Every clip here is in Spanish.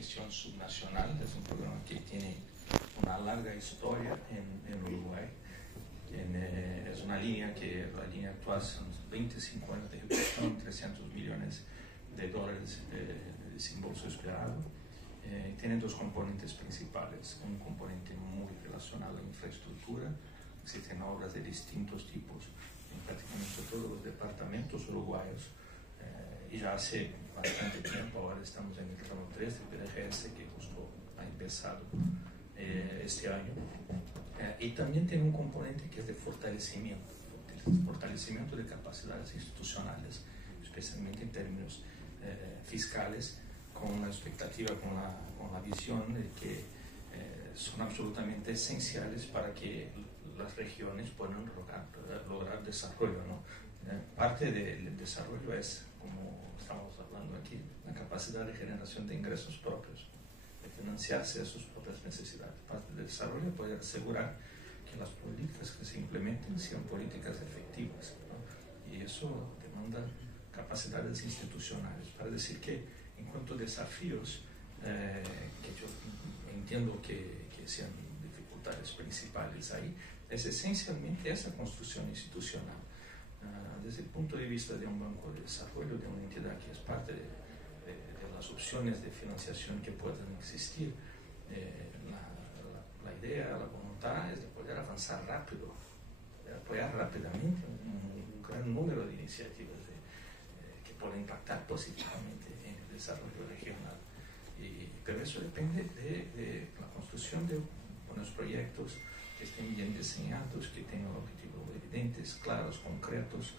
gestión subnacional. Es un programa que tiene una larga historia en Uruguay. Es una línea que la línea actual son 25 años de ejecución, 300 millones de dólares de desembolso esperado. Tiene dos componentes principales: un componente muy relacionado a infraestructura. Existen obras de distintos tipos en prácticamente todos los departamentos uruguayos, y ya hace bastante tiempo. Ahora estamos en el tramo 3 del PDGS, que justo ha empezado este año. Y también tiene un componente que es de fortalecimiento de capacidades institucionales, especialmente en términos fiscales, con una expectativa, con la visión de que son absolutamente esenciales para que las regiones puedan lograr desarrollo, ¿no? Parte del desarrollo es, como estamos hablando aquí, la capacidad de generación de ingresos propios, de financiarse de sus propias necesidades. Parte del desarrollo puede asegurar que las políticas que se implementen sean políticas efectivas, ¿no? Y eso demanda capacidades institucionales. Para decir que, en cuanto a desafíos, que yo entiendo que sean dificultades principales ahí, es esencialmente esa construcción institucional. Desde el punto de vista de un banco de desarrollo, de una entidad que es parte de las opciones de financiación que puedan existir, la idea, la voluntad es de poder avanzar rápido, de apoyar rápidamente un gran número de iniciativas que pueden impactar positivamente en el desarrollo regional. Pero eso depende de la construcción de buenos proyectos que estén bien diseñados, que tengan objetivos evidentes, claros, concretos,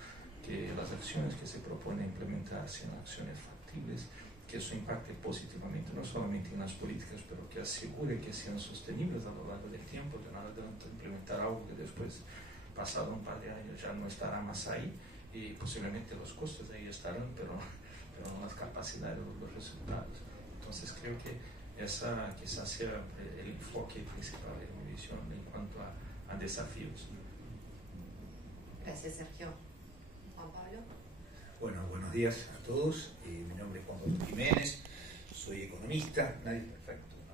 que las acciones que se proponen implementar sean acciones factibles, que eso impacte positivamente no solamente en las políticas, pero que asegure que sean sostenibles a lo largo del tiempo. De nada de implementar algo que después, pasado un par de años, ya no estará más ahí, y posiblemente los costos ahí estarán, pero no las capacidades o los resultados. Entonces creo que esa quizás sea el enfoque principal de mi visión en cuanto a desafíos. Gracias, Sergio. Juan Pablo. Bueno, buenos días a todos. Mi nombre es Juan Pablo Jiménez, soy economista, nadie es perfecto, ¿no?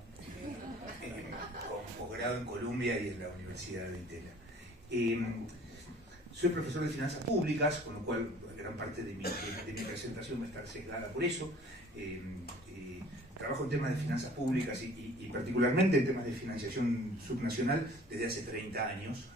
Con posgrado en Columbia y en la Universidad de Itela. Soy profesor de finanzas públicas, con lo cual gran parte de mi presentación va a estar sesgada por eso. Trabajo en temas de finanzas públicas y particularmente en temas de financiación subnacional desde hace 30 años.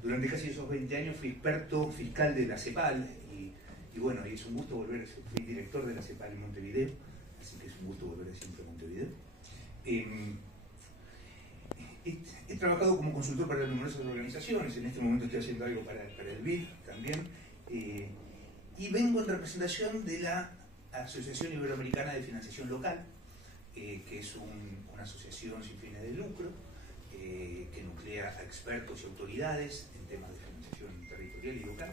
Durante casi esos 20 años fui experto fiscal de la CEPAL y bueno, es un gusto volver a ser. Fui director de la CEPAL en Montevideo, así que es un gusto volver siempre a Montevideo. He trabajado como consultor para numerosas organizaciones. En este momento estoy haciendo algo para el BID también, y vengo en representación de la Asociación Iberoamericana de Financiación Local, que es una asociación sin fines de lucro, que nuclea a expertos y autoridades en temas de financiación territorial y local,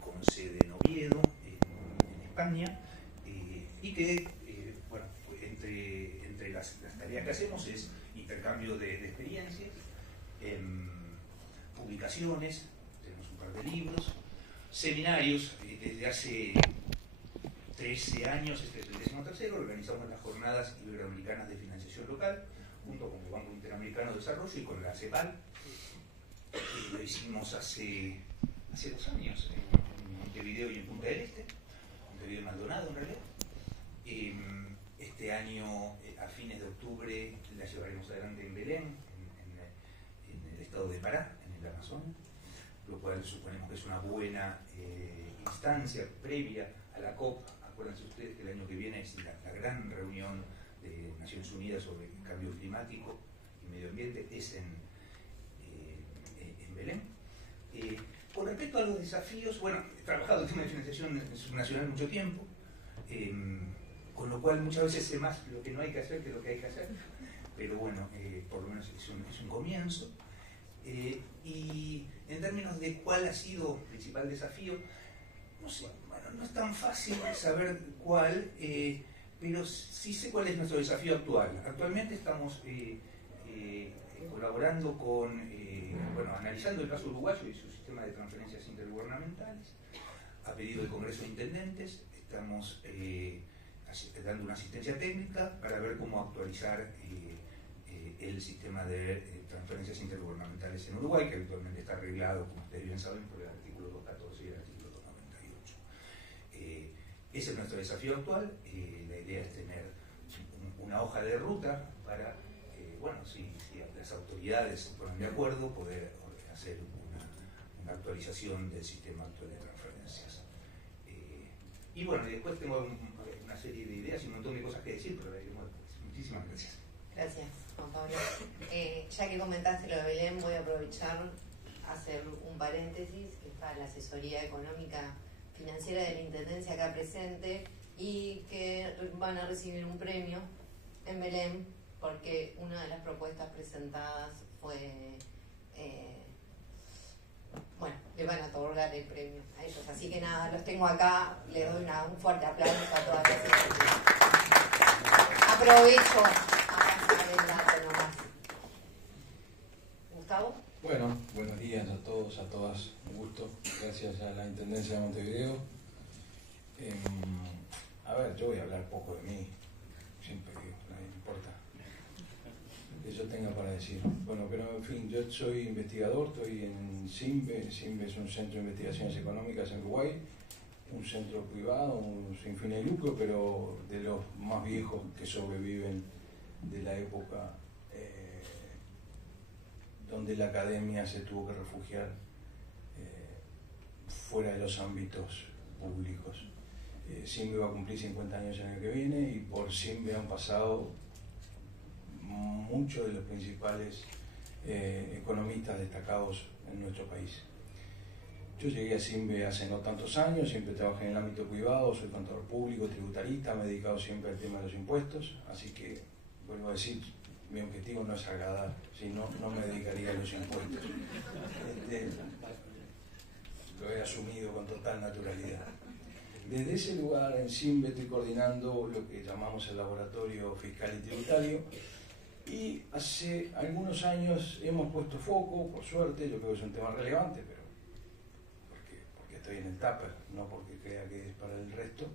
con sede en Oviedo, en España, y que, bueno, entre las tareas que hacemos es intercambio de experiencias, publicaciones, tenemos un par de libros, seminarios. Desde hace 13 años, este es el 13º, organizamos las Jornadas Iberoamericanas de Financiación Local, junto con el Banco Interamericano de Desarrollo y con la CEPAL. Lo hicimos hace 2 años en Montevideo y en Punta del Este, Montevideo y Maldonado en realidad. Este año, a fines de octubre, la llevaremos adelante en Belén, en el estado de Pará, en el Amazonas, lo cual suponemos que es una buena instancia previa a la COP. Acuérdense ustedes que el año que viene es la gran reunión de Naciones Unidas sobre el cambio climático y medio ambiente, es en Belén. Con respecto a los desafíos, bueno, he trabajado en tema de financiación subnacional mucho tiempo, con lo cual muchas veces sé más lo que no hay que hacer que lo que hay que hacer, pero bueno, por lo menos es un comienzo. Y en términos de cuál ha sido el principal desafío, no sé, bueno, no es tan fácil saber cuál, pero sí sé cuál es nuestro desafío actual. Actualmente estamos colaborando con, bueno, analizando el caso uruguayo y su sistema de transferencias intergubernamentales, a pedido del Congreso de Intendentes. Estamos dando una asistencia técnica para ver cómo actualizar el sistema de transferencias intergubernamentales en Uruguay, que actualmente está arreglado, como ustedes bien saben, por el artículo 214 y el artículo 298. Ese es nuestro desafío actual. La idea es tener una hoja de ruta para, bueno, si las autoridades se ponen de acuerdo, poder hacer una actualización del sistema actual de transferencias. Y bueno, y después tengo una serie de ideas y un montón de cosas que decir, pero muchísimas gracias. Gracias, Juan Pablo. Ya que comentaste lo de Belén, voy a aprovechar a hacer un paréntesis, que está la asesoría económica financiera de la Intendencia acá presente y que van a recibir un premio en Belén porque una de las propuestas presentadas fue, bueno, le van a otorgar el premio a ellos. Así que nada, los tengo acá, les doy un fuerte aplauso a todas las personas. Aprovecho a pasar el dato nomás. Gustavo. Bueno, buenos días a todos, a todas, un gusto, gracias a la Intendencia de Montevideo. A ver, yo voy a hablar poco de mí, siempre digo, no me importa que yo tenga para decir. Bueno, pero en fin, yo soy investigador, estoy en CIMBE. CIMBE es un centro de investigaciones económicas en Uruguay, un centro privado, sin fin de lucro, pero de los más viejos que sobreviven de la época donde la academia se tuvo que refugiar fuera de los ámbitos públicos. CIMBE va a cumplir 50 años el año que viene y por CIMBE han pasado muchos de los principales economistas destacados en nuestro país. Yo llegué a CIMBE hace no tantos años, siempre trabajé en el ámbito privado, soy contador público, tributarista, me he dedicado siempre al tema de los impuestos, así que vuelvo a decir, mi objetivo no es agradar, si no, no me dedicaría a los impuestos. Lo he asumido con total naturalidad. Desde ese lugar en CIMBE estoy coordinando lo que llamamos el Laboratorio Fiscal y Tributario y hace algunos años hemos puesto foco, por suerte, yo creo que es un tema relevante, pero porque estoy en el tupper, no porque crea que es para el resto,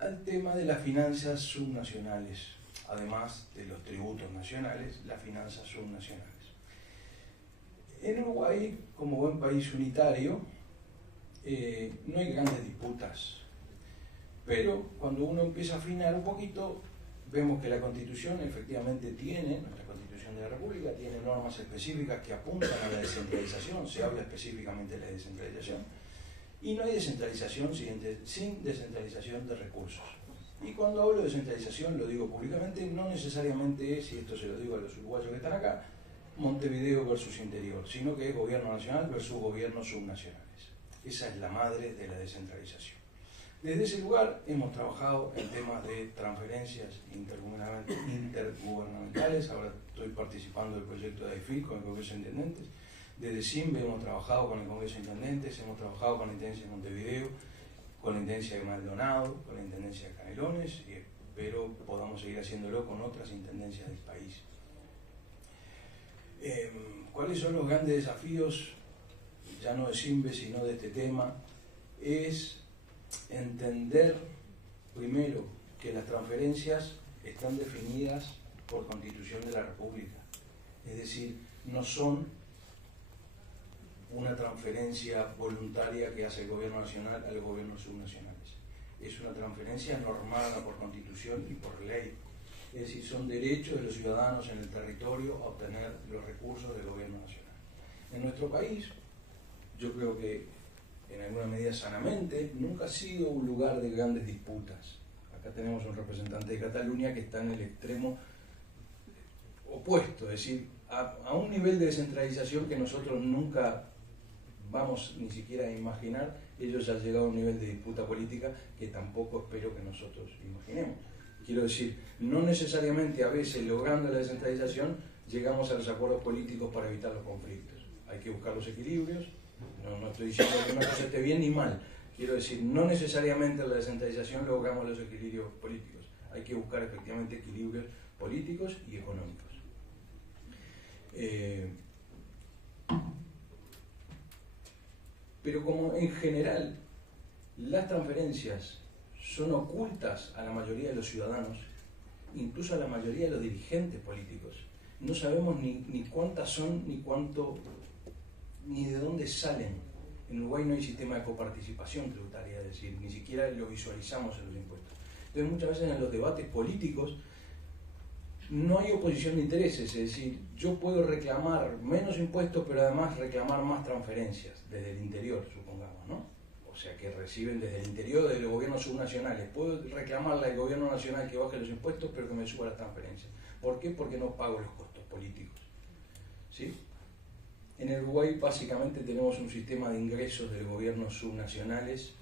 al tema de las finanzas subnacionales, además de los tributos nacionales, las finanzas subnacionales. En Uruguay, como buen país unitario, no hay grandes disputas, pero cuando uno empieza a afinar un poquito, vemos que la Constitución efectivamente tiene, nuestra Constitución de la República, tiene normas específicas que apuntan a la descentralización, se habla específicamente de la descentralización, y no hay descentralización sin descentralización de recursos. Y cuando hablo de descentralización, lo digo públicamente, no necesariamente es, y esto se lo digo a los uruguayos que están acá, Montevideo versus interior, sino que es gobierno nacional versus gobiernos subnacionales. Esa es la madre de la descentralización. Desde ese lugar hemos trabajado en temas de transferencias intergubernamentales. Ahora estoy participando del proyecto de AIFIL con el Congreso de Intendentes. Desde CIMBE hemos trabajado con el Congreso de Intendentes, hemos trabajado con la Intendencia de Montevideo, con la Intendencia de Maldonado, con la Intendencia de Canelones, y espero podamos seguir haciéndolo con otras intendencias del país. ¿Cuáles son los grandes desafíos, ya no de CIMBE, sino de este tema? Es entender, primero, que las transferencias están definidas por Constitución de la República. Es decir, no son una transferencia voluntaria que hace el gobierno nacional a los gobiernos subnacionales. Es una transferencia normada por Constitución y por ley. Es decir, son derechos de los ciudadanos en el territorio a obtener los recursos del gobierno nacional. En nuestro país, yo creo que en alguna medida sanamente, nunca ha sido un lugar de grandes disputas. Acá tenemos un representante de Cataluña que está en el extremo opuesto, es decir, a un nivel de descentralización que nosotros nunca vamos ni siquiera a imaginar. Ellos han llegado a un nivel de disputa política que tampoco espero que nosotros imaginemos. Quiero decir, no necesariamente a veces logrando la descentralización llegamos a los acuerdos políticos para evitar los conflictos. Hay que buscar los equilibrios. No estoy diciendo que una cosa esté bien ni mal. Quiero decir, no necesariamente en la descentralización logramos los equilibrios políticos. Hay que buscar efectivamente equilibrios políticos y económicos. Pero como en general las transferencias son ocultas a la mayoría de los ciudadanos, incluso a la mayoría de los dirigentes políticos. No sabemos ni cuántas son, ni de dónde salen. En Uruguay no hay sistema de coparticipación tributaria, es decir, ni siquiera lo visualizamos en los impuestos. Entonces muchas veces en los debates políticos no hay oposición de intereses, es decir, yo puedo reclamar menos impuestos, pero además reclamar más transferencias desde el interior, supongamos, ¿no? O sea, que reciben desde el interior de los gobiernos subnacionales. Puedo reclamarle al gobierno nacional que baje los impuestos, pero que me suba las transferencias. ¿Por qué? Porque no pago los costos políticos. ¿Sí? En el Uruguay básicamente tenemos un sistema de ingresos de los gobiernos subnacionales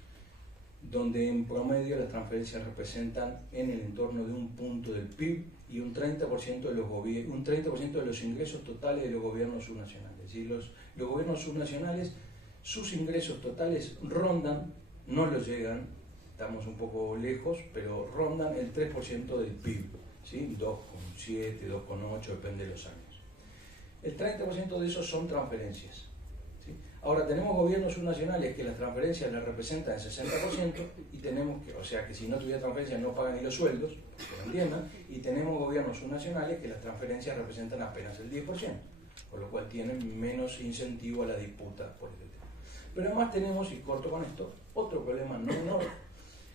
donde en promedio las transferencias representan en el entorno de un punto del PIB y un 30% de los ingresos totales de los gobiernos subnacionales. Es decir, los gobiernos subnacionales, sus ingresos totales rondan, no los llegan, estamos un poco lejos, pero rondan el 3% del PIB, ¿sí? 2,7, 2,8, depende de los años. El 30% de esos son transferencias. ¿Sí? Ahora tenemos gobiernos subnacionales que las transferencias les representan el 60% y tenemos que, o sea que si no tuviera transferencias no pagan ni los sueldos, que lo entiendan, y tenemos gobiernos subnacionales que las transferencias representan apenas el 10%, con lo cual tienen menos incentivo a la disputa por este tema. Pero además tenemos, y corto con esto, otro problema no menor,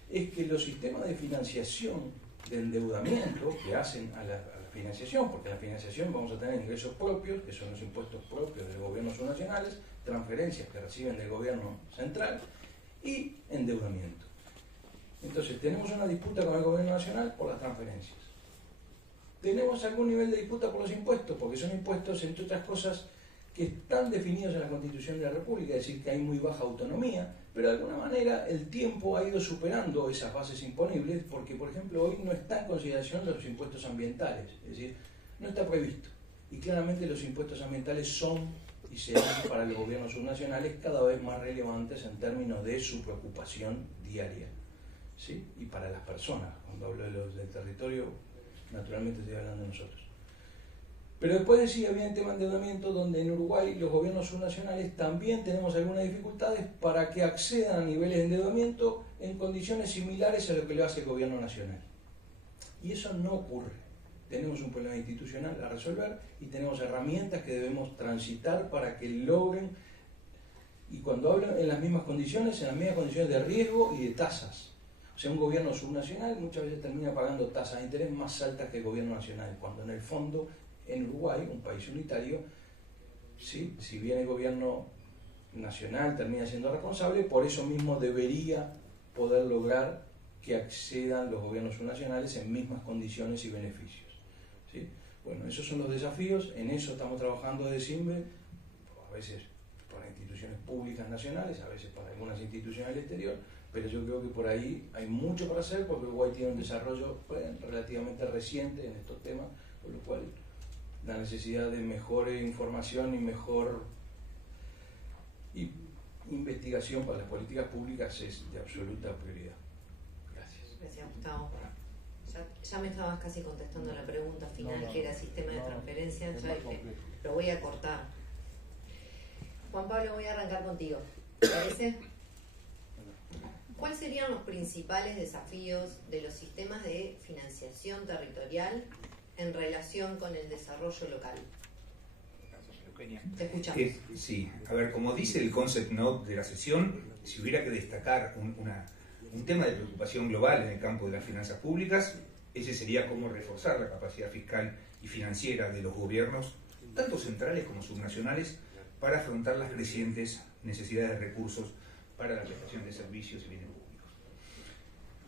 es que los sistemas de financiación de endeudamiento que hacen a la financiación, porque en la financiación vamos a tener ingresos propios, que son los impuestos propios de los gobiernos subnacionales, transferencias que reciben del gobierno central y endeudamiento. Entonces tenemos una disputa con el gobierno nacional por las transferencias. Tenemos algún nivel de disputa por los impuestos, porque son impuestos, entre otras cosas, que están definidos en la Constitución de la República, es decir, que hay muy baja autonomía, pero de alguna manera el tiempo ha ido superando esas bases imponibles, porque, por ejemplo, hoy no está en consideración los impuestos ambientales, es decir, no está previsto. Y claramente los impuestos ambientales son y serán para los gobiernos subnacionales cada vez más relevantes en términos de su preocupación diaria, ¿sí? Y para las personas, cuando hablo de los del territorio, naturalmente estoy hablando de nosotros. Pero después decía bien el tema de endeudamiento, donde en Uruguay los gobiernos subnacionales también tenemos algunas dificultades para que accedan a niveles de endeudamiento en condiciones similares a lo que lo hace el gobierno nacional. Y eso no ocurre. Tenemos un problema institucional a resolver y tenemos herramientas que debemos transitar para que logren, y cuando hablo en las mismas condiciones de riesgo y de tasas. O sea, un gobierno subnacional muchas veces termina pagando tasas de interés más altas que el gobierno nacional, cuando en el fondo en Uruguay, un país unitario, ¿sí? Si bien el gobierno nacional termina siendo responsable, por eso mismo debería poder lograr que accedan los gobiernos subnacionales en mismas condiciones y beneficios. ¿Sí? Bueno, esos son los desafíos, en eso estamos trabajando desde CIMBE, a veces para instituciones públicas nacionales, a veces para algunas instituciones del exterior, pero yo creo que por ahí hay mucho para hacer, porque Uruguay tiene un desarrollo relativamente reciente en estos temas, por lo cual la necesidad de mejor información y mejor investigación para las políticas públicas es de absoluta prioridad. Gracias. Gracias, Gustavo. Ya me estabas casi contestando la pregunta final, que era sistema de transferencia, ya dije, lo voy a cortar. Juan Pablo, voy a arrancar contigo. ¿Te parece? ¿Cuáles serían los principales desafíos de los sistemas de financiación territorial en relación con el desarrollo local? Te escuchamos. Sí, a ver, como dice el concept note de la sesión, si hubiera que destacar un tema de preocupación global en el campo de las finanzas públicas, ese sería cómo reforzar la capacidad fiscal y financiera de los gobiernos, tanto centrales como subnacionales, para afrontar las crecientes necesidades de recursos para la prestación de servicios y bienes públicos.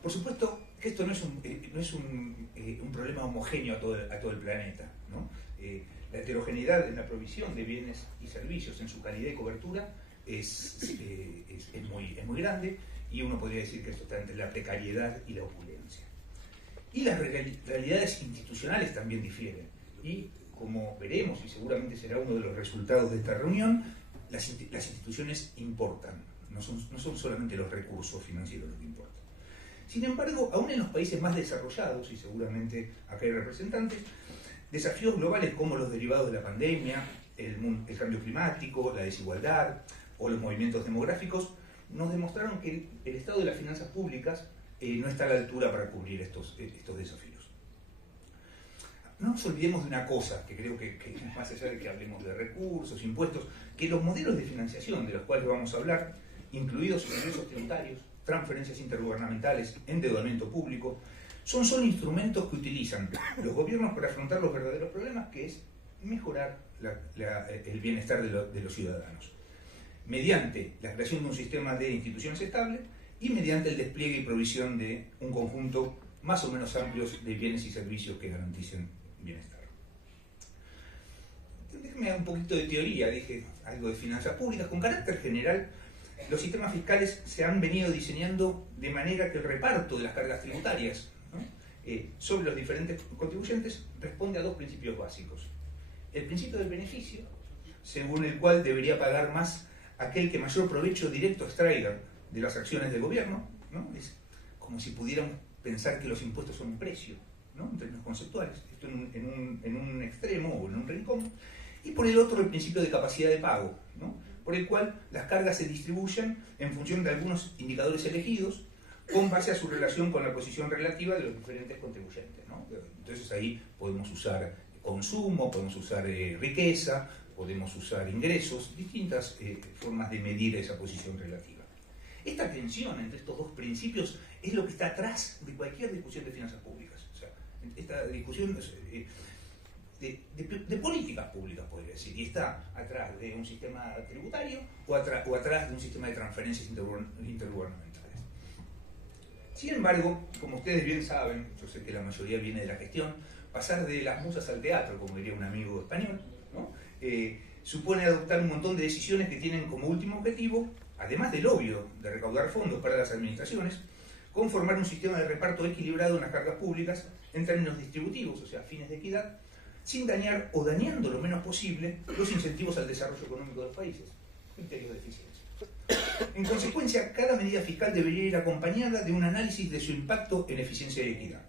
Por supuesto que esto no es un problema homogéneo a todo el planeta, ¿no? La heterogeneidad en la provisión de bienes y servicios en su calidad y cobertura es muy grande, y uno podría decir que esto está entre la precariedad y la opulencia. Y las realidades institucionales también difieren, y como veremos, y seguramente será uno de los resultados de esta reunión, las instituciones importan, no son solamente los recursos financieros los que importan. Sin embargo, aún en los países más desarrollados, y seguramente acá hay representantes, desafíos globales como los derivados de la pandemia, el cambio climático, la desigualdad o los movimientos demográficos nos demostraron que el estado de las finanzas públicas no está a la altura para cubrir estos desafíos. No nos olvidemos de una cosa, que creo que más allá de que hablemos de recursos, impuestos, que los modelos de financiación de los cuales vamos a hablar, incluidos ingresos tributarios, transferencias intergubernamentales, endeudamiento público, son solo instrumentos que utilizan los gobiernos para afrontar los verdaderos problemas, que es mejorar el bienestar de los ciudadanos, mediante la creación de un sistema de instituciones estable y mediante el despliegue y provisión de un conjunto más o menos amplios de bienes y servicios que garanticen bienestar. Déjeme un poquito de teoría, dije algo de finanzas públicas. Con carácter general, los sistemas fiscales se han venido diseñando de manera que el reparto de las cargas tributarias, ¿no?, sobre los diferentes contribuyentes responde a dos principios básicos. El principio del beneficio, según el cual debería pagar más aquel que mayor provecho directo extraiga de las acciones del gobierno, ¿no? Es como si pudiéramos pensar que los impuestos son un precio, ¿no?, en términos conceptuales, esto en un extremo o en un rincón, y por el otro el principio de capacidad de pago, ¿no?, por el cual las cargas se distribuyen en función de algunos indicadores elegidos con base a su relación con la posición relativa de los diferentes contribuyentes, ¿no? Entonces ahí podemos usar consumo, podemos usar riqueza, podemos usar ingresos, distintas formas de medir esa posición relativa. Esta tensión entre estos dos principios es lo que está atrás de cualquier discusión de finanzas públicas. O sea, esta discusión de políticas públicas, podría decir, y está atrás de un sistema tributario o atrás de un sistema de transferencias intergubernamentales. Sin embargo, como ustedes bien saben, yo sé que la mayoría viene de la gestión, pasar de las musas al teatro, como diría un amigo español, ¿no?, supone adoptar un montón de decisiones que tienen como último objetivo, además del obvio de recaudar fondos para las administraciones, conformar un sistema de reparto equilibrado en las cargas públicas en términos distributivos, o sea, fines de equidad, sin dañar o dañando lo menos posible los incentivos al desarrollo económico de los países, criterios de eficiencia. En consecuencia, cada medida fiscal debería ir acompañada de un análisis de su impacto en eficiencia y equidad.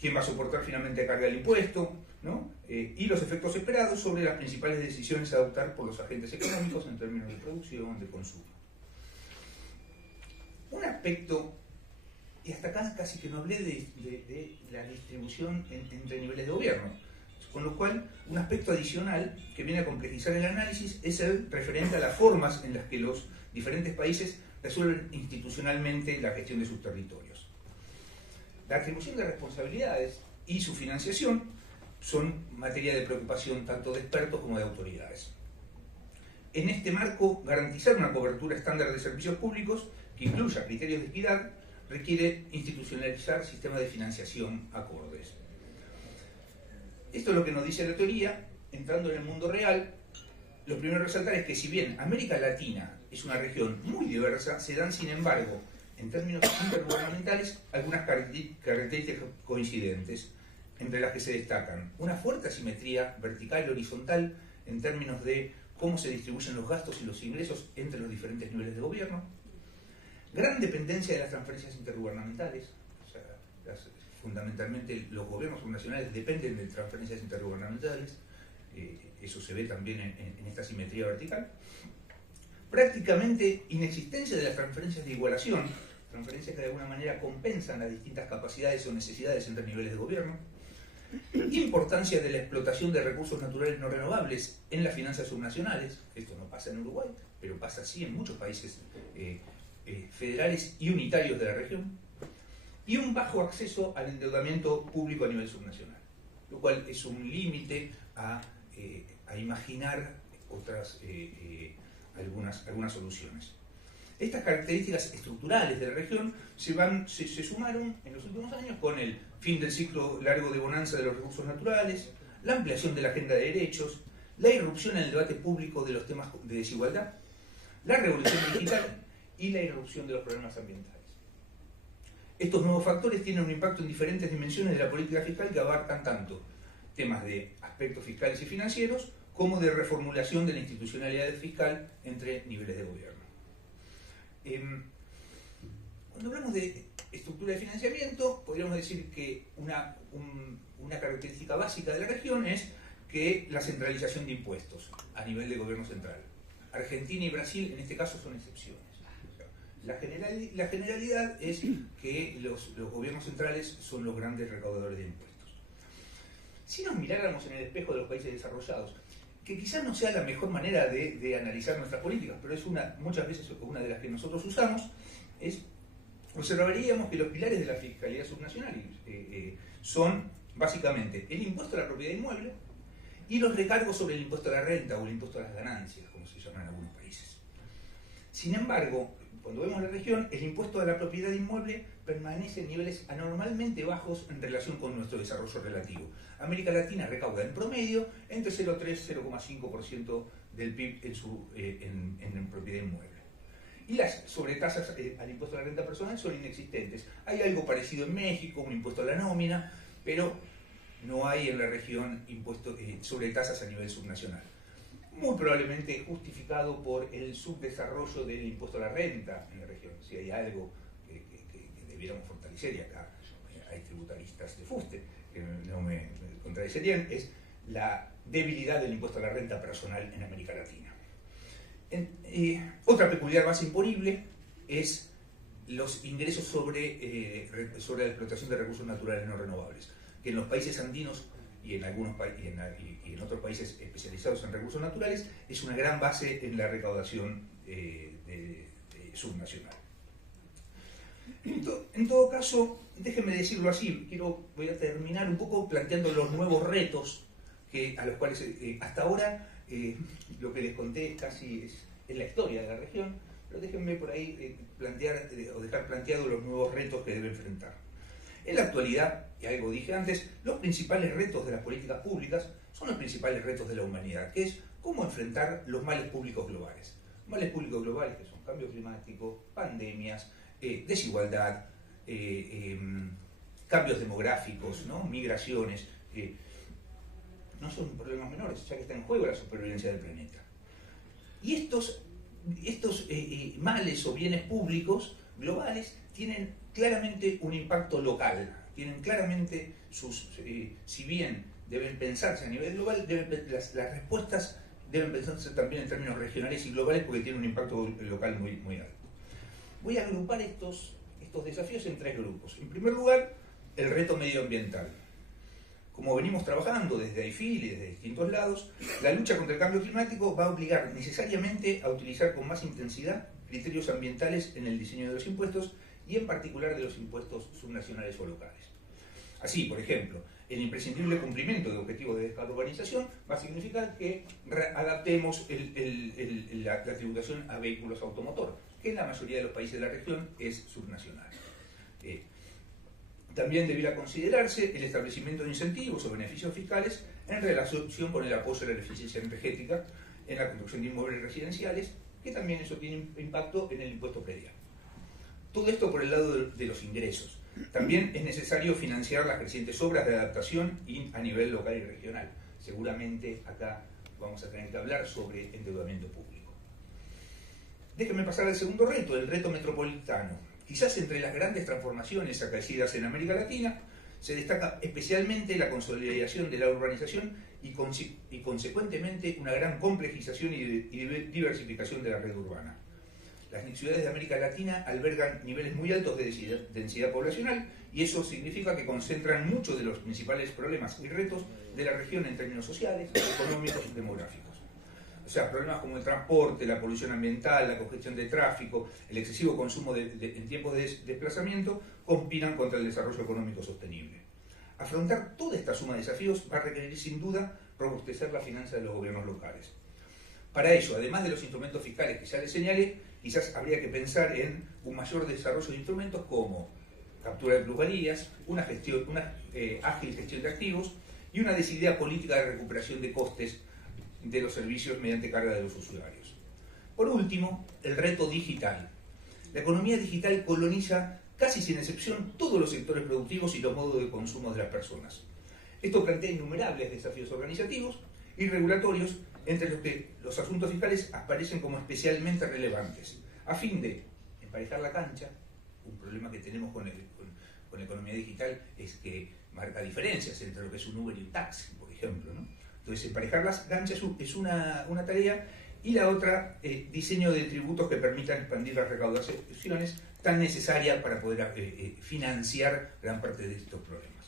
¿Quién va a soportar finalmente carga del impuesto?, ¿no?, y los efectos esperados sobre las principales decisiones a adoptar por los agentes económicos en términos de producción, de consumo. Un aspecto, y hasta acá casi que no hablé de la distribución entre niveles de gobierno, con lo cual un aspecto adicional que viene a complejizar el análisis es el referente a las formas en las que los diferentes países resuelven institucionalmente la gestión de sus territorios. La atribución de responsabilidades y su financiación son materia de preocupación tanto de expertos como de autoridades. En este marco, garantizar una cobertura estándar de servicios públicos que incluya criterios de equidad requiere institucionalizar sistemas de financiación acordes. Esto es lo que nos dice la teoría. Entrando en el mundo real, lo primero a resaltar es que si bien América Latina es una región muy diversa, se dan sin embargo, en términos intergubernamentales, algunas características coincidentes, entre las que se destacan una fuerte asimetría vertical y horizontal en términos de cómo se distribuyen los gastos y los ingresos entre los diferentes niveles de gobierno, gran dependencia de las transferencias intergubernamentales, o sea, fundamentalmente los gobiernos nacionales dependen de transferencias intergubernamentales, eso se ve también en esta asimetría vertical, prácticamente inexistencia de las transferencias de igualación, transferencias que de alguna manera compensan las distintas capacidades o necesidades entre niveles de gobierno, importancia de la explotación de recursos naturales no renovables en las finanzas subnacionales, esto no pasa en Uruguay, pero pasa sí en muchos países federales y unitarios de la región, y un bajo acceso al endeudamiento público a nivel subnacional, lo cual es un límite a imaginar algunas soluciones. Estas características estructurales de la región se sumaron en los últimos años con el fin del ciclo largo de bonanza de los recursos naturales, la ampliación de la agenda de derechos, la irrupción en el debate público de los temas de desigualdad, la revolución digital y la irrupción de los problemas ambientales. Estos nuevos factores tienen un impacto en diferentes dimensiones de la política fiscal que abarcan tanto temas de aspectos fiscales y financieros como de reformulación de la institucionalidad fiscal entre niveles de gobierno. Cuando hablamos de estructura de financiamiento, podríamos decir que una característica básica de la región es que la centralización de impuestos a nivel de gobierno central. Argentina y Brasil en este caso son excepciones. La generalidad es que los gobiernos centrales son los grandes recaudadores de impuestos. Si nos miráramos en el espejo de los países desarrollados, que quizás no sea la mejor manera de analizar nuestras políticas, pero es muchas veces una de las que nosotros usamos, observaríamos que los pilares de la fiscalidad subnacional son básicamente el impuesto a la propiedad inmueble y los recargos sobre el impuesto a la renta o el impuesto a las ganancias, como se llama en algunos países. Sin embargo, cuando vemos la región, el impuesto a la propiedad inmueble permanece en niveles anormalmente bajos en relación con nuestro desarrollo relativo. América Latina recauda en promedio entre 0,3 y 0,5% del PIB en propiedad inmueble. Y las sobretasas al impuesto a la renta personal son inexistentes. Hay algo parecido en México, un impuesto a la nómina, pero no hay en la región sobretasas a nivel subnacional. Muy probablemente justificado por el subdesarrollo del impuesto a la renta en la región. Si hay algo que debiéramos fortalecer, y acá hay tributaristas de fuste que no me contradecerían, es la debilidad del impuesto a la renta personal en América Latina. Otra peculiar base imponible es los ingresos sobre la explotación de recursos naturales no renovables, que en los países andinos y en otros países especializados en recursos naturales es una gran base en la recaudación subnacional. En todo caso, déjenme decirlo así, voy a terminar un poco planteando los nuevos retos a los cuales hasta ahora lo que les conté casi es la historia de la región, pero déjenme por ahí dejar planteados los nuevos retos que debe enfrentar. En la actualidad, y algo dije antes, los principales retos de las políticas públicas son los principales retos de la humanidad, que es cómo enfrentar los males públicos globales. Males públicos globales que son cambio climático, pandemias, desigualdad, cambios demográficos, ¿no? Migraciones, no son problemas menores, ya que está en juego la supervivencia del planeta. Y estos males o bienes públicos globales tienen claramente un impacto local, tienen claramente si bien deben pensarse a nivel global, las respuestas deben pensarse también en términos regionales y globales porque tienen un impacto local muy, muy alto. Voy a agrupar estos desafíos en tres grupos. En primer lugar, el reto medioambiental. Como venimos trabajando desde AIFIL y desde distintos lados, la lucha contra el cambio climático va a obligar necesariamente a utilizar con más intensidad criterios ambientales en el diseño de los impuestos y en particular de los impuestos subnacionales o locales. Así, por ejemplo, el imprescindible cumplimiento de objetivos de descarbonización va a significar que adaptemos la tributación a vehículos automotor, que en la mayoría de los países de la región es subnacional. También debiera considerarse el establecimiento de incentivos o beneficios fiscales en relación con el apoyo a la eficiencia energética en la construcción de inmuebles residenciales, que también eso tiene impacto en el impuesto predial. Todo esto por el lado de los ingresos. También es necesario financiar las crecientes obras de adaptación a nivel local y regional. Seguramente acá vamos a tener que hablar sobre endeudamiento público. Déjenme pasar al segundo reto, el reto metropolitano. Quizás entre las grandes transformaciones acaecidas en América Latina se destaca especialmente la consolidación de la urbanización y consecuentemente una gran complejización y diversificación de la red urbana. Las ciudades de América Latina albergan niveles muy altos de densidad poblacional y eso significa que concentran muchos de los principales problemas y retos de la región en términos sociales, económicos y demográficos. O sea, problemas como el transporte, la polución ambiental, la congestión de tráfico, el excesivo consumo en tiempos de desplazamiento conspiran contra el desarrollo económico sostenible. Afrontar toda esta suma de desafíos va a requerir sin duda robustecer la finanza de los gobiernos locales. Para ello, además de los instrumentos fiscales que ya les señalé, quizás habría que pensar en un mayor desarrollo de instrumentos como captura de plusvalías, una ágil gestión de activos y una decidida política de recuperación de costes de los servicios mediante carga de los usuarios. Por último, el reto digital. La economía digital coloniza casi sin excepción todos los sectores productivos y los modos de consumo de las personas. Esto plantea innumerables desafíos organizativos y regulatorios, entre los que los asuntos fiscales aparecen como especialmente relevantes. A fin de emparejar la cancha, un problema que tenemos con la economía digital es que marca diferencias entre lo que es un Uber y un taxi, por ejemplo, ¿no? Entonces, emparejar las canchas es una tarea y la otra, diseño de tributos que permitan expandir las recaudaciones tan necesarias para poder financiar gran parte de estos problemas.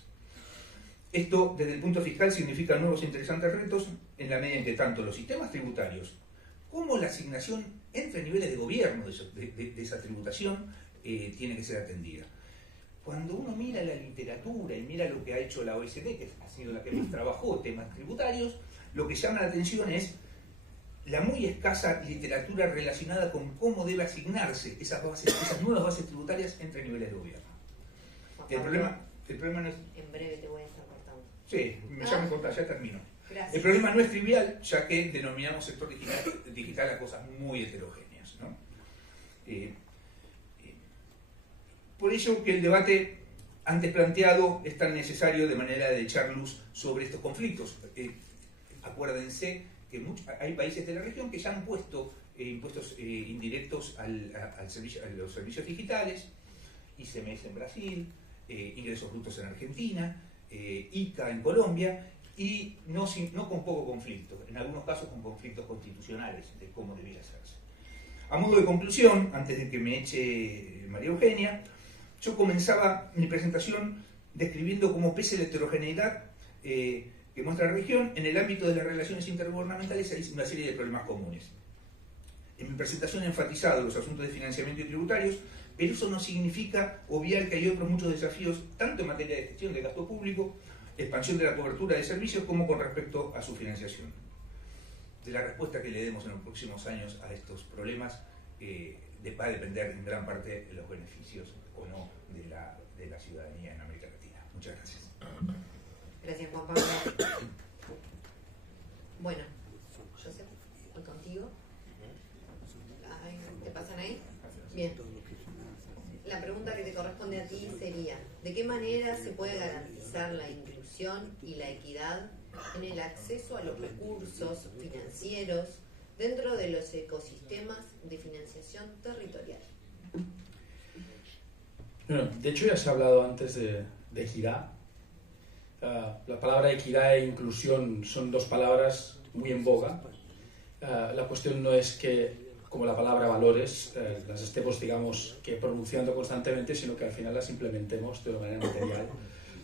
Esto, desde el punto fiscal, significa nuevos e interesantes retos en la medida en que tanto los sistemas tributarios como la asignación entre niveles de gobierno de esa tributación tiene que ser atendida. Cuando uno mira la literatura y mira lo que ha hecho la OECD, que ha sido la que más trabajó temas tributarios, lo que llama la atención es la muy escasa literatura relacionada con cómo debe asignarse esas nuevas bases tributarias entre niveles de gobierno. El problema no es... En breve te voy a estar cortando. Sí, ya me contás, ya termino. Gracias. El problema no es trivial, ya que denominamos sector digital a cosas muy heterogéneas, ¿no? Por ello que el debate antes planteado es tan necesario de manera de echar luz sobre estos conflictos. Acuérdense que hay países de la región que ya han puesto impuestos indirectos a los servicios digitales, ICMS en Brasil, ingresos brutos en Argentina, ICA en Colombia, y no con poco conflicto, en algunos casos con conflictos constitucionales de cómo debiera hacerse. A modo de conclusión, antes de que me eche María Eugenia, yo comenzaba mi presentación describiendo cómo, pese a la heterogeneidad que muestra la región, en el ámbito de las relaciones intergubernamentales hay una serie de problemas comunes. En mi presentación he enfatizado los asuntos de financiamiento y tributarios, pero eso no significa obviar que hay otros muchos desafíos, tanto en materia de gestión de gasto público, expansión de la cobertura de servicios, como con respecto a su financiación. De la respuesta que le demos en los próximos años a estos problemas va a depender en gran parte de los beneficios o no de la ciudadanía en América Latina. Muchas gracias. Gracias, Juan Pablo. Bueno, Joseph, voy contigo. ¿Te pasan ahí? Bien. La pregunta que te corresponde a ti sería: ¿de qué manera se puede garantizar la inclusión y la equidad en el acceso a los recursos financieros dentro de los ecosistemas de financiación territorial? Bueno, de hecho ya se ha hablado antes de equidad. La palabra equidad e inclusión son dos palabras muy en boga. La cuestión no es que, como la palabra valores, las estemos, digamos, que pronunciando constantemente, sino que al final las implementemos de una manera material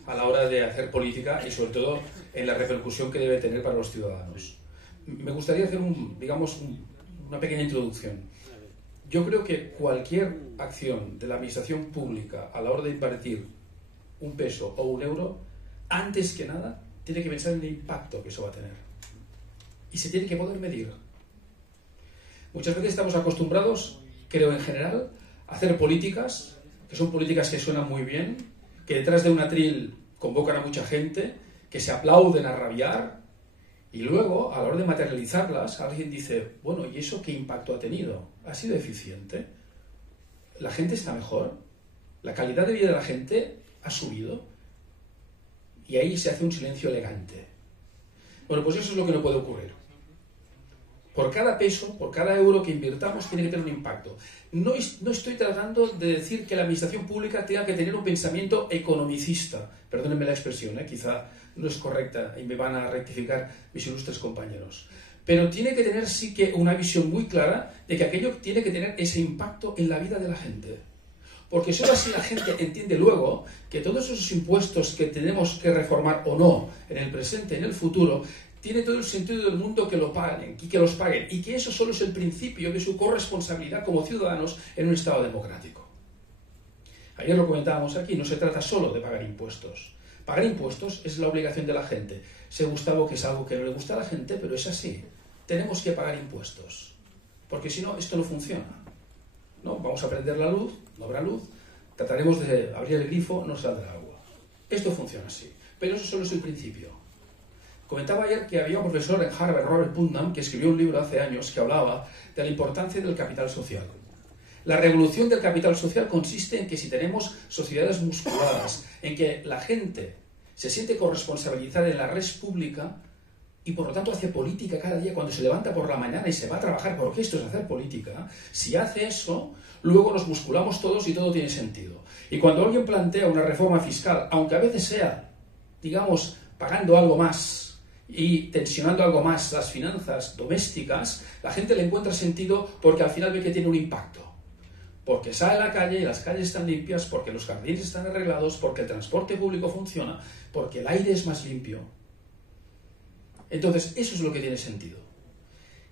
a la hora de hacer política y sobre todo en la repercusión que debe tener para los ciudadanos. Me gustaría hacer una pequeña introducción. Yo creo que cualquier acción de la administración pública a la hora de invertir un peso o un euro, antes que nada, tiene que pensar en el impacto que eso va a tener. Y se tiene que poder medir. Muchas veces estamos acostumbrados, creo en general, a hacer políticas, que son políticas que suenan muy bien, que detrás de un atril convocan a mucha gente, que se aplauden a rabiar, y luego, a la hora de materializarlas, alguien dice, bueno, ¿y eso qué impacto ha tenido? ¿Ha sido eficiente? ¿La gente está mejor? ¿La calidad de vida de la gente ha subido? Y ahí se hace un silencio elegante. Bueno, pues eso es lo que no puede ocurrir. Por cada peso, por cada euro que invirtamos, tiene que tener un impacto. No estoy tratando de decir que la administración pública tenga que tener un pensamiento economicista. Perdónenme la expresión, quizá no es correcta y me van a rectificar mis ilustres compañeros. Pero tiene que tener sí que una visión muy clara de que aquello tiene que tener ese impacto en la vida de la gente. Porque solo así la gente entiende luego que todos esos impuestos que tenemos que reformar o no en el presente, en el futuro, tiene todo el sentido del mundo que lo paguen y que los paguen, y que eso solo es el principio de su corresponsabilidad como ciudadanos en un Estado democrático. Ayer lo comentábamos aquí, no se trata solo de pagar impuestos. Pagar impuestos es la obligación de la gente. Sé, Gustavo, que es algo que no le gusta a la gente, pero es así. Tenemos que pagar impuestos, porque si no, esto no funciona. ¿No? Vamos a prender la luz, no habrá luz, trataremos de abrir el grifo, no saldrá agua. Esto funciona así, pero eso solo es el principio. Comentaba ayer que había un profesor en Harvard, Robert Putnam, que escribió un libro hace años que hablaba de la importancia del capital social. La revolución del capital social consiste en que si tenemos sociedades musculadas, en que la gente se siente corresponsabilizada en la red pública y por lo tanto hace política cada día cuando se levanta por la mañana y se va a trabajar, porque esto es hacer política, si hace eso, luego nos musculamos todos y todo tiene sentido. Y cuando alguien plantea una reforma fiscal, aunque a veces sea, digamos, pagando algo más, y tensionando algo más las finanzas domésticas, la gente le encuentra sentido porque al final ve que tiene un impacto. Porque sale a la calle y las calles están limpias, porque los jardines están arreglados, porque el transporte público funciona, porque el aire es más limpio. Entonces, eso es lo que tiene sentido.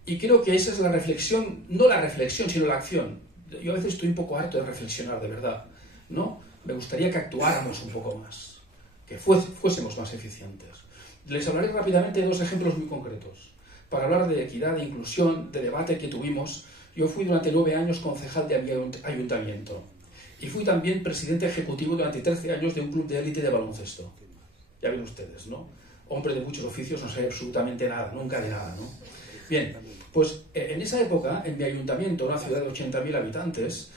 Y creo que esa es la reflexión, no la reflexión, sino la acción. Yo a veces estoy un poco harto de reflexionar, de verdad, ¿no? Me gustaría que actuáramos un poco más, que fuésemos más eficientes. Les hablaré rápidamente de dos ejemplos muy concretos. Para hablar de equidad, de inclusión, de debate que tuvimos, yo fui durante 9 años concejal de mi ayuntamiento y fui también presidente ejecutivo durante 13 años de un club de élite de baloncesto. Ya ven ustedes, ¿no? Hombre de muchos oficios, no sé absolutamente nada, nunca de nada, ¿no? Bien, pues en esa época, en mi ayuntamiento, una ciudad de 80.000 habitantes,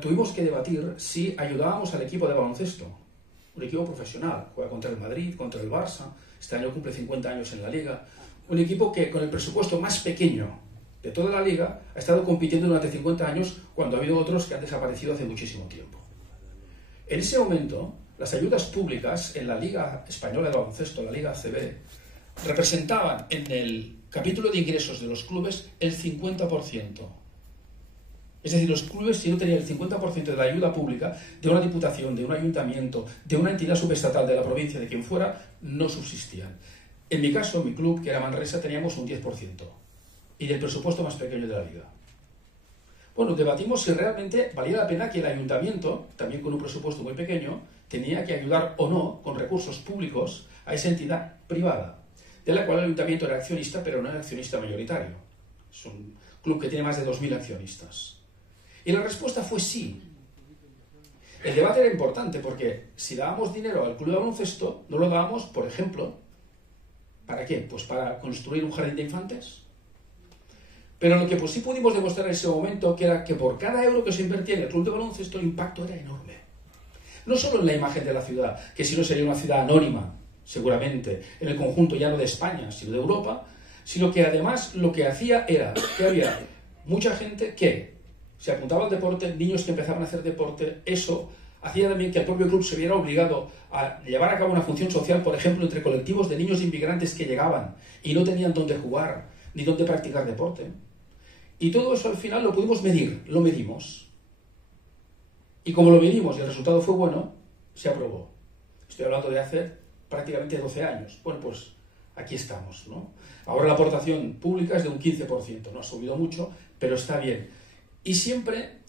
tuvimos que debatir si ayudábamos al equipo de baloncesto, un equipo profesional, juega contra el Madrid, contra el Barça, este año cumple 50 años en la Liga, un equipo que con el presupuesto más pequeño de toda la Liga ha estado compitiendo durante 50 años cuando ha habido otros que han desaparecido hace muchísimo tiempo. En ese momento, las ayudas públicas en la Liga Española de Baloncesto, la Liga ACB, representaban en el capítulo de ingresos de los clubes el 50%. Es decir, los clubes, si no tenían el 50% de la ayuda pública de una diputación, de un ayuntamiento, de una entidad subestatal de la provincia, de quien fuera, no subsistían. En mi caso, mi club, que era Manresa, teníamos un 10%. Y del presupuesto más pequeño de la Liga. Bueno, debatimos si realmente valía la pena que el ayuntamiento, también con un presupuesto muy pequeño, tenía que ayudar o no, con recursos públicos, a esa entidad privada, de la cual el ayuntamiento era accionista, pero no era accionista mayoritario. Es un club que tiene más de 2.000 accionistas. Y la respuesta fue sí. El debate era importante porque si dábamos dinero al club de baloncesto, no lo dábamos, por ejemplo, ¿para qué? Pues para construir un jardín de infantes. Pero lo que pues sí pudimos demostrar en ese momento que era que por cada euro que se invertía en el club de baloncesto el impacto era enorme. No solo en la imagen de la ciudad, que si no sería una ciudad anónima, seguramente, en el conjunto ya no de España, sino de Europa, sino que además lo que hacía era que había mucha gente que se apuntaba al deporte, niños que empezaban a hacer deporte, eso hacía también que el propio club se viera obligado a llevar a cabo una función social, por ejemplo, entre colectivos de niños inmigrantes que llegaban y no tenían dónde jugar ni dónde practicar deporte. Y todo eso al final lo pudimos medir, lo medimos. Y como lo medimos y el resultado fue bueno, se aprobó. Estoy hablando de hace prácticamente 12 años. Bueno, pues aquí estamos, ¿no? Ahora la aportación pública es de un 15%, no ha subido mucho, pero está bien. Y siempre,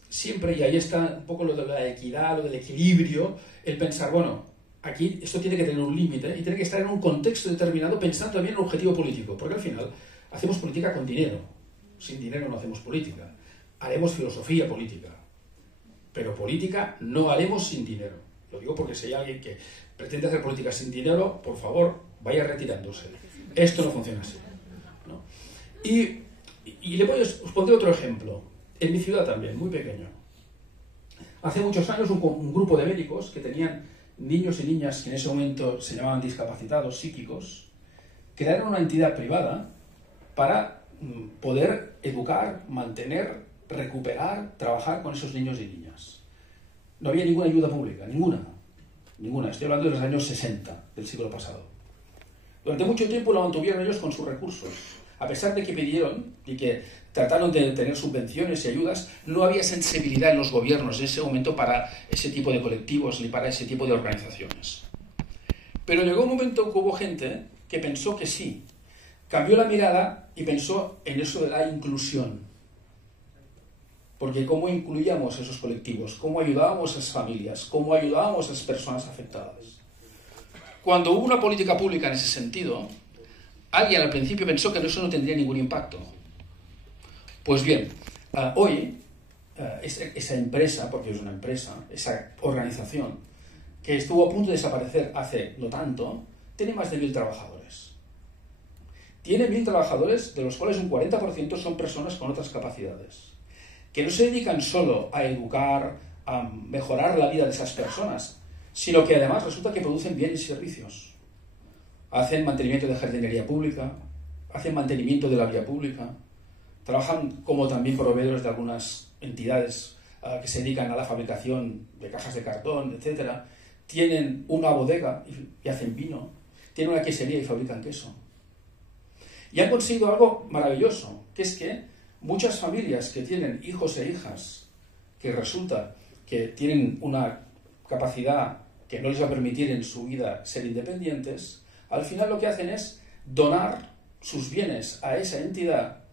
y ahí está un poco lo de la equidad, lo del equilibrio, el pensar, bueno, aquí esto tiene que tener un límite y tiene que estar en un contexto determinado pensando también en un objetivo político, porque al final hacemos política con dinero. Sin dinero no hacemos política. Haremos filosofía política. Pero política no haremos sin dinero. Lo digo porque si hay alguien que pretende hacer política sin dinero, por favor, vaya retirándose. Esto no funciona así, ¿no? Y os pondré otro ejemplo. En mi ciudad también, muy pequeño. Hace muchos años un grupo de médicos que tenían niños y niñas que en ese momento se llamaban discapacitados psíquicos, crearon una entidad privada para poder educar, mantener, recuperar, trabajar con esos niños y niñas. No había ninguna ayuda pública, ninguna. Estoy hablando de los años 60 del siglo pasado. Durante mucho tiempo lo mantuvieron ellos con sus recursos. A pesar de que pidieron y que trataron de tener subvenciones y ayudas, no había sensibilidad en los gobiernos en ese momento para ese tipo de colectivos ni para ese tipo de organizaciones. Pero llegó un momento que hubo gente que pensó que sí, cambió la mirada y pensó en eso de la inclusión. Porque ¿cómo incluíamos a esos colectivos? ¿Cómo ayudábamos a esas familias? ¿Cómo ayudábamos a esas personas afectadas? Cuando hubo una política pública en ese sentido, alguien al principio pensó que eso no tendría ningún impacto. Pues bien, hoy esa empresa, porque es una empresa, esa organización, que estuvo a punto de desaparecer hace no tanto, tiene más de 1.000 trabajadores. Tiene 1.000 trabajadores, de los cuales un 40% son personas con otras capacidades, que no se dedican solo a educar, a mejorar la vida de esas personas, sino que además resulta que producen bienes y servicios. Hacen mantenimiento de jardinería pública, hacen mantenimiento de la vía pública, trabajan como también proveedores de algunas entidades que se dedican a la fabricación de cajas de cartón, etc. Tienen una bodega y hacen vino, tienen una quesería y fabrican queso. Y han conseguido algo maravilloso, que es que muchas familias que tienen hijos e hijas que resulta que tienen una capacidad que no les va a permitir en su vida ser independientes, al final lo que hacen es donar sus bienes a esa entidad,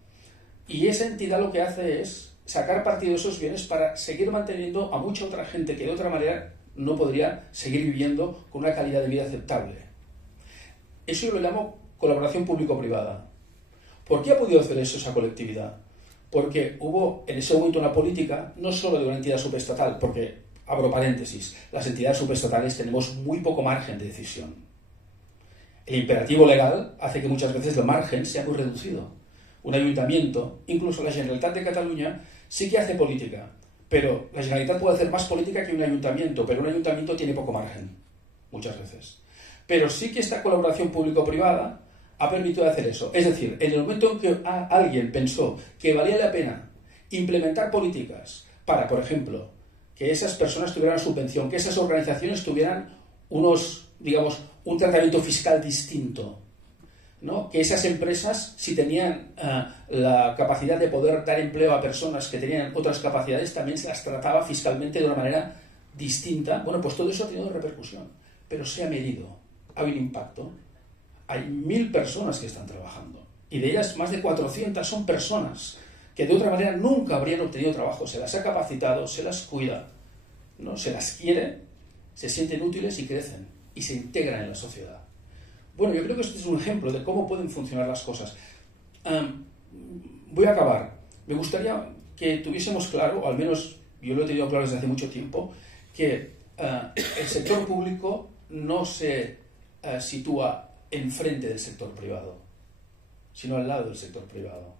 y esa entidad lo que hace es sacar partido de esos bienes para seguir manteniendo a mucha otra gente que de otra manera no podría seguir viviendo con una calidad de vida aceptable. Eso yo lo llamo colaboración público-privada. ¿Por qué ha podido hacer eso esa colectividad? Porque hubo en ese momento una política, no solo de una entidad subestatal, porque, abro paréntesis, las entidades subestatales tenemos muy poco margen de decisión. El imperativo legal hace que muchas veces el margen sea muy reducido. Un ayuntamiento, incluso la Generalitat de Cataluña, sí que hace política, pero la Generalitat puede hacer más política que un ayuntamiento, pero un ayuntamiento tiene poco margen, muchas veces. Pero sí que esta colaboración público-privada ha permitido hacer eso. Es decir, en el momento en que alguien pensó que valía la pena implementar políticas para, por ejemplo, que esas personas tuvieran subvención, que esas organizaciones tuvieran un tratamiento fiscal distinto, ¿no? Que esas empresas, si tenían la capacidad de poder dar empleo a personas que tenían otras capacidades, también se las trataba fiscalmente de una manera distinta. Bueno, pues todo eso ha tenido repercusión, pero se ha medido, ha habido impacto. Hay 1000 personas que están trabajando, y de ellas más de 400 son personas que de otra manera nunca habrían obtenido trabajo. Se las ha capacitado, se las cuida, ¿no? Se las quiere, se sienten útiles y crecen y se integran en la sociedad. Bueno, yo creo que este es un ejemplo de cómo pueden funcionar las cosas. Voy a acabar. Me gustaría que tuviésemos claro, o al menos yo lo he tenido claro desde hace mucho tiempo, que el sector público no se sitúa enfrente del sector privado, sino al lado del sector privado.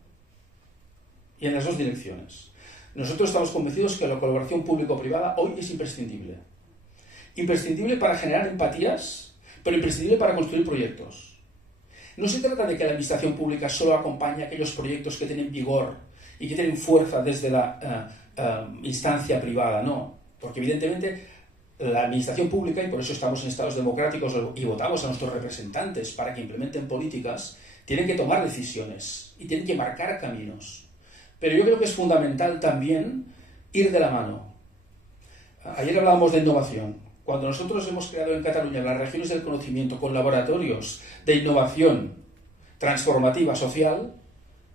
Y en las dos direcciones. Nosotros estamos convencidos que la colaboración público-privada hoy es imprescindible. Imprescindible para generar empatías, pero imprescindible para construir proyectos. No se trata de que la administración pública solo acompañe aquellos proyectos que tienen vigor y que tienen fuerza desde la instancia privada, no. Porque evidentemente la administración pública, y por eso estamos en estados democráticos y votamos a nuestros representantes para que implementen políticas, tienen que tomar decisiones y tienen que marcar caminos. Pero yo creo que es fundamental también ir de la mano. Ayer hablábamos de innovación. Cuando nosotros hemos creado en Cataluña las regiones del conocimiento con laboratorios de innovación transformativa social,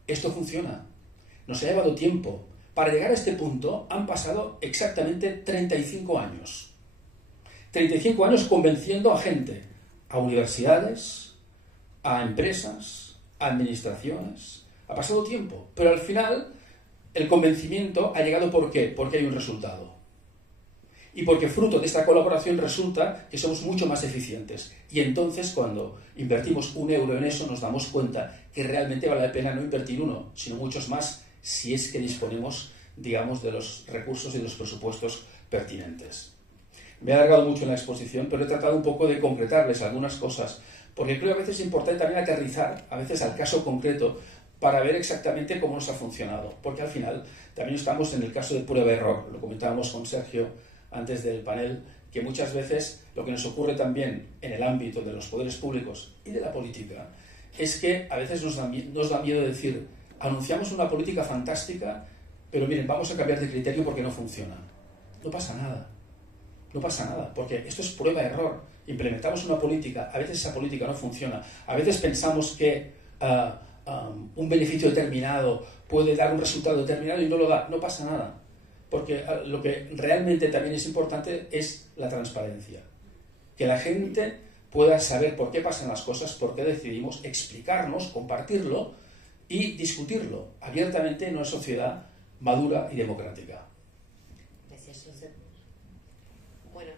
esto funciona. Nos ha llevado tiempo. Para llegar a este punto han pasado exactamente 35 años. 35 años convenciendo a gente, a universidades, a empresas, a administraciones. Ha pasado tiempo, pero al final el convencimiento ha llegado ¿por qué? Porque hay un resultado. Y porque fruto de esta colaboración resulta que somos mucho más eficientes. Y entonces cuando invertimos €1 en eso nos damos cuenta que realmente vale la pena no invertir uno, sino muchos más si es que disponemos, digamos, de los recursos y de los presupuestos pertinentes. Me he alargado mucho en la exposición, pero he tratado un poco de concretarles algunas cosas, porque creo que a veces es importante también aterrizar, a veces al caso concreto, para ver exactamente cómo nos ha funcionado. Porque al final también estamos en el caso de prueba-error. Lo comentábamos con Sergio antes del panel, que muchas veces lo que nos ocurre también en el ámbito de los poderes públicos y de la política es que a veces nos da miedo decir, anunciamos una política fantástica, pero miren, vamos a cambiar de criterio porque no funciona. No pasa nada. No pasa nada, porque esto es prueba-error. Implementamos una política, a veces esa política no funciona, a veces pensamos que un beneficio determinado puede dar un resultado determinado y no lo da. No pasa nada. Porque lo que realmente también es importante es la transparencia. Que la gente pueda saber por qué pasan las cosas, por qué decidimos, explicarnos, compartirlo y discutirlo abiertamente en una sociedad madura y democrática. Gracias, Josep. Bueno,